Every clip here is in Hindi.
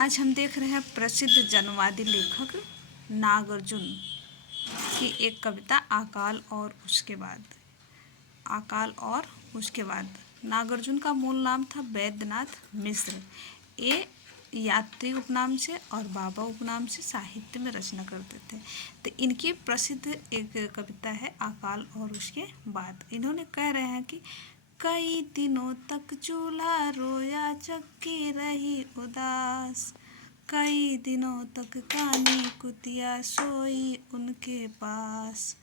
आज हम देख रहे हैं प्रसिद्ध जनवादी लेखक नागार्जुन की एक कविता अकाल और उसके बाद। नागार्जुन का मूल नाम था वैद्यनाथ मिश्र। ये यात्री उपनाम से और बाबा उपनाम से साहित्य में रचना करते थे। तो इनकी प्रसिद्ध एक कविता है अकाल और उसके बाद। इन्होंने कह रहे हैं कि कई दिनों तक चूल्हा रोया, चक्की रही उदास। कई दिनों तक कानी कुतिया सोई उनके पास।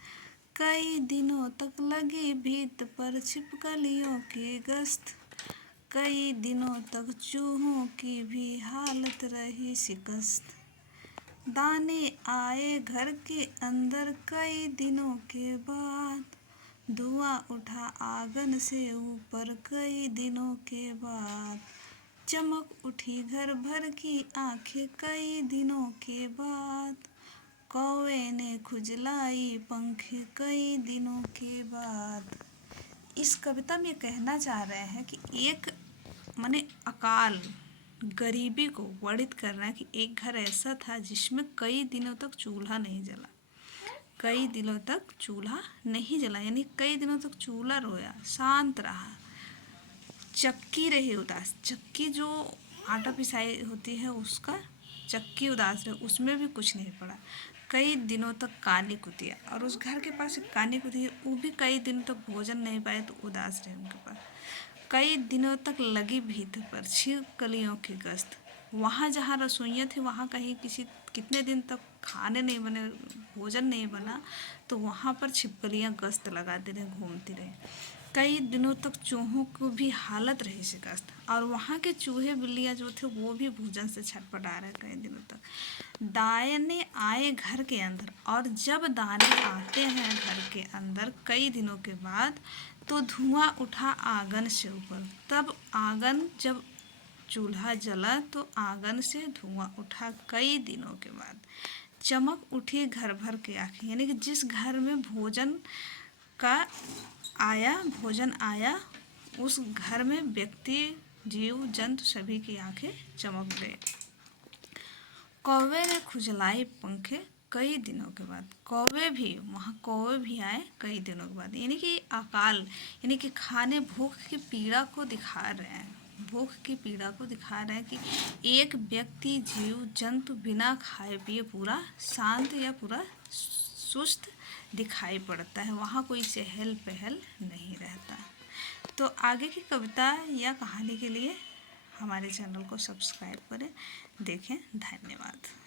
कई दिनों तक लगी भीत पर छिपकलियों की गश्त। कई दिनों तक चूहों की भी हालत रही शिकस्त। दाने आए घर के अंदर कई दिनों के बाद। धुआं उठा आंगन से ऊपर कई दिनों के बाद। चमक उठी घर भर की आंखें कई दिनों के बाद। कौवे ने खुजलाई पंखे कई दिनों के बाद। इस कविता में कहना चाह रहे हैं कि एक माने अकाल गरीबी को वर्णित कर रहे हैं कि एक घर ऐसा था जिसमें कई दिनों तक चूल्हा नहीं जला। कई दिनों तक चूल्हा नहीं जला यानी कई दिनों तक चूल्हा रोया, शांत रहा। चक्की रही उदास। चक्की जो आटा पिसाई होती है उसका चक्की उदास रहे, उसमें भी कुछ नहीं पड़ा। कई दिनों तक कानी कुतिया, और उस घर के पास एक कानी कुतिया वो भी कई दिनों तक भोजन नहीं पाए तो उदास रहे उनके पास। कई दिनों तक लगी भीतर पर छिपकलियों की गश्त। वहाँ जहाँ रसोइयाँ थी वहाँ कहीं कितने दिन तक खाने नहीं बने, भोजन नहीं बना, तो वहाँ पर छिपकलियाँ गश्त लगाते रहे, घूमती रही। कई दिनों तक चूहों को भी हालत रही शिकस्त, और वहाँ के चूहे बिल्लियाँ जो थे वो भी भोजन से छटपटा रहे कई दिनों तक। दाने आए घर के अंदर, और जब दाने आते हैं घर के अंदर कई दिनों के बाद तो धुआं उठा आंगन से ऊपर। तब आंगन जब चूल्हा जला तो आंगन से धुआं उठा कई दिनों के बाद। चमक उठी घर भर के आंखें, यानी कि जिस घर में भोजन आया उस घर में व्यक्ति जीव जंतु सभी की आंखें चमक गए। कौवे ने खुजलाई पंखे कई दिनों के बाद। कौवे भी आए कई दिनों के बाद, यानी कि अकाल यानी कि भूख की पीड़ा को दिखा रहे हैं। भूख की पीड़ा को दिखा रहे हैं कि एक व्यक्ति जीव जंतु बिना खाए पिए पूरा शांत या पूरा सुस्त दिखाई पड़ता है, वहाँ कोई चहल पहल नहीं रहता। तो आगे की कविता या कहानी के लिए हमारे चैनल को सब्सक्राइब करें। देखें। धन्यवाद।